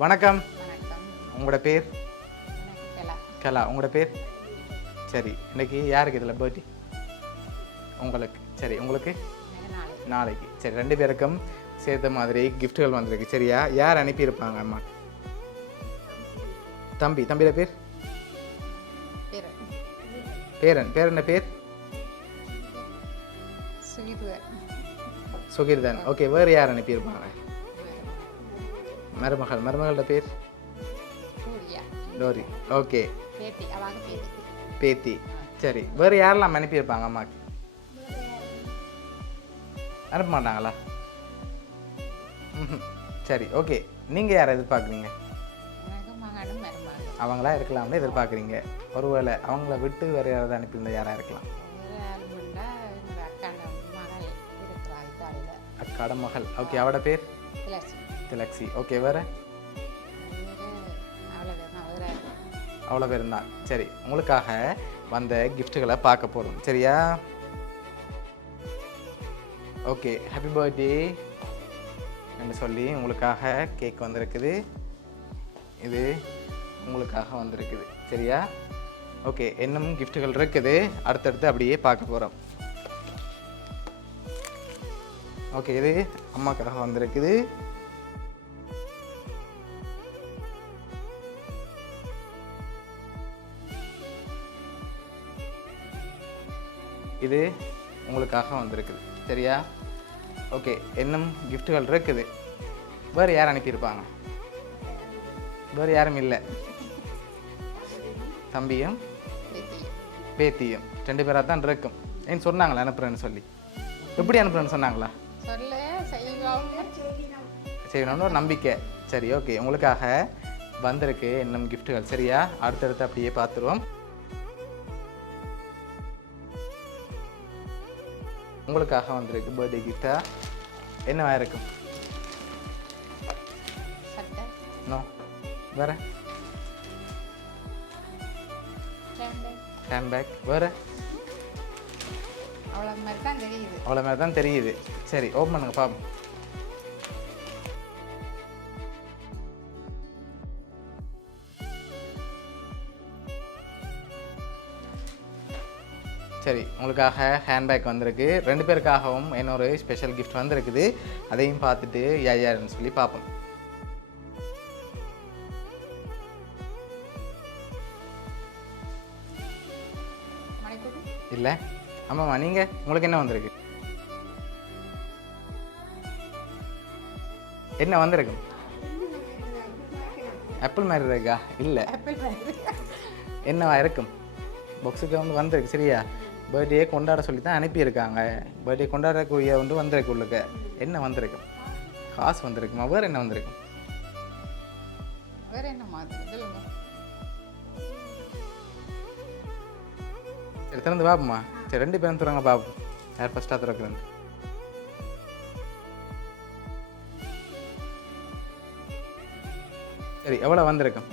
வணக்கம். வணக்கம். உங்களோட பேர்? எனக்கு கலா. கலா. உங்களோட பேர்? சரி, இன்னைக்கு யாருக்கு இதில் பர்த்டே? உங்களுக்கு. சரி, உங்களுக்கு எனக்கு நாளைக்கு. நாளைக்கு. சரி, 2 பேருக்கும் சேர்த்த மாதிரி கிஃப்ட்டுகள் வந்திருக்கு. சரியா? யார் அனுப்பியிருப்பாங்க அம்மா? தம்பி. தம்பியோட பேர்? பேரு பேரன். பேரன் பேர்? சுகிர்தன். சுகிர்தன். ஓகே, வேறு யார் அனுப்பியிருப்பாங்க? மருமகள். மருமகளோட பேர்? சூர்யா. டோரி. ஓகே, பேத்தி. அவங்க பேத்தி. பேத்தி. சரி, வேறு யாரெல்லாம் அனுப்பியிருப்பாங்க அம்மாவுக்கு? அனுப்ப மாட்டாங்களா? ம். சரி, ஓகே. நீங்கள் யாரை எதிர்பார்க்குறீங்க? எனக்கு மகனும் மருமகனும். அவங்களா இருக்கலாம்னு எதிர்பார்க்குறீங்க. ஒருவேளை அவங்கள விட்டு வேறு யாராவது அனுப்பியிருந்தா யாராக இருக்கலாம்? வேறு ஆளுமுண்டா என்னோட அக்காண்ட மகள் இருக்கிறா இத்தாலியில். அக்காட மகள். ஓகே, அவட பேர்? துளசி. திலக்ஸி. ஓகே, வேறு? அவ்வளோ வேணும் வேறு. அவ்வளோ பேர் தான். சரி, உங்களுக்காக வந்த கிஃப்ட்டுகளை பார்க்க போகிறோம். சரியா? ஓகே, ஹாப்பி பர்த்டே என்று சொல்லி உங்களுக்காக கேக் வந்திருக்குது. இது உங்களுக்காக வந்திருக்குது. சரியா? ஓகே, இன்னும் கிஃப்ட்டுகள் இருக்குது. அடுத்தடுத்து அப்படியே பார்க்க போகிறோம். ஓகே, இது அம்மாக்காக வந்திருக்குது. இது உங்களுக்காக வந்திருக்குது. சரியா? ஓகே, இன்னும் கிஃப்ட்டுகள் இருக்குது. வேறு யார் அனுப்பியிருப்பாங்க? வேறு யாரும் இல்லை. தம்பியும் பேத்தி. பேத்தியும் 2 பேராக தான் இருக்கும். ஏன்னு சொன்னாங்களா அனுப்புகிறேன்னு சொல்லி? எப்படி அனுப்புகிறேன்னு சொன்னாங்களா? சொல்ல செய்வாங்க. செய்யணும்னு ஒரு நம்பிக்கை. சரி, ஓகே, உங்களுக்காக வந்திருக்கு இன்னும் கிஃப்ட்டுகள். சரியா? அடுத்தடுத்து அப்படியே பார்த்துருவோம். உங்களுக்காக வந்திருக்கு பர்த்டே கிஃப்டாக. என்னவா இருக்கும்? சட்டை. நோ. வேறு? ரெண்டு. ஹேண்ட்பேக். வேறு? அவ்வளோ மாதிரி தான் தெரியுது. அவ்வளோ மாதிரி தான் தெரியுது. சரி, ஓப்பன் பண்ணுங்க பாப்போம். சரி, உங்களுக்காக ஹேண்ட்பேக் வந்திருக்கு. 2 பேருக்காகவும் இன்னொரு ஸ்பெஷல் கிஃப்ட் வந்திருக்குது. அதையும் பார்த்துட்டு யாருன்னு சொல்லி பார்ப்போம். மணிக்கூடு. இல்லை ஆமாம்மா, நீங்கள் உங்களுக்கு என்ன வந்திருக்கு? என்ன வந்திருக்கும்? ஆப்பிள் மாதிரி இருக்கா? இல்லை. ஆப்பிள் மாதிரி. என்னவா இருக்கும்? பாக்ஸுக்கு வந்திருக்கு. சரியா? பர்த்டே கொண்டாட சொல்லி தான் அனுப்பியிருக்காங்க. பர்த்டே கொண்டாடக்கூடிய வந்திருக்கு. உள்ளுக்கு என்ன வந்திருக்கும்? காசு வந்திருக்குமா? வேறு என்ன வந்திருக்கும்? வேறு என்ன மாதிரி சொல்லுங்க. சரி, திறந்து பார்ப்போம்மா. சரி, 2 பேரும் திறங்க பார்ப்போம். யார் ஃபஸ்ட்டாக திறக்குறேன்னு. சரி, எவ்வளோ வந்திருக்கும்?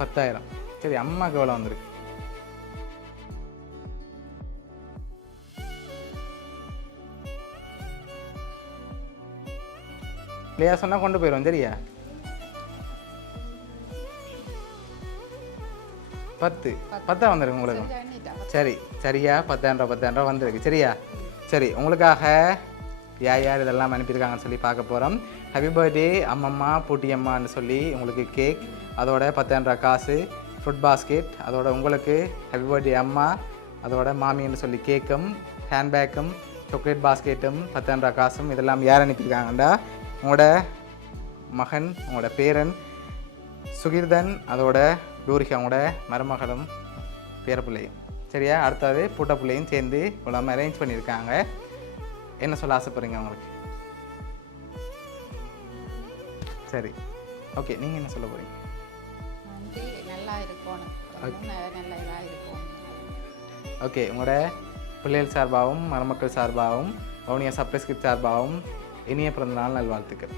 $10,000. சரி, அம்மாவுக்கு எவ்வளோ வந்திருக்கு? இல்லையா சொன்னால் கொண்டு போயிடுவோம். சரியா? 10 வந்திருக்கு உங்களுக்கு. சரி, சரியா? 10,000 வந்திருக்கு. சரியா? சரி, உங்களுக்காக யார் இதெல்லாம் அனுப்பியிருக்காங்கன்னு சொல்லி பார்க்க போகிறோம். ஹாப்பி பர்த்டே அம்மம்மா பூட்டியம்மான்னு சொல்லி உங்களுக்கு கேக், அதோட 10,000 காசு, ஃப்ரூட் பாஸ்கெட், அதோட உங்களுக்கு ஹாப்பி பர்த்டே அம்மா, அதோட மாமின்னு சொல்லி கேக்கும், ஹேண்ட்பேக்கும், சாக்லேட் பாஸ்கெட்டும், 10,000 காசும். இதெல்லாம் யார் அனுப்பியிருக்காங்கண்டா உங்களோட மகன், உங்களோட பேரன் சுகிர்தன், அதோட டூரிகா உங்களோட மருமகளும் பேரப்பிள்ளையும். சரியா? அடுத்தது பூட்ட பிள்ளையும் சேர்ந்து இவ்வளோ அரேஞ்ச் பண்ணியிருக்காங்க. என்ன சொல்ல ஆசைப்படுறீங்க உங்களுக்கு? சரி, ஓகே, நீங்கள் என்ன சொல்ல போகிறீங்க? நன்றி. நல்லா இருக்கணும். நல்ல இதாக இருக்கணும். ஓகே, உங்களோட பிள்ளைகள் சார்பாகவும் மருமக்கள் சார்பாகவும் வவுனியா சப்ளைஸ் கிட் சார்பாகவும் இனிய பிறந்தநாள் நல்வாழ்த்துக்கள்.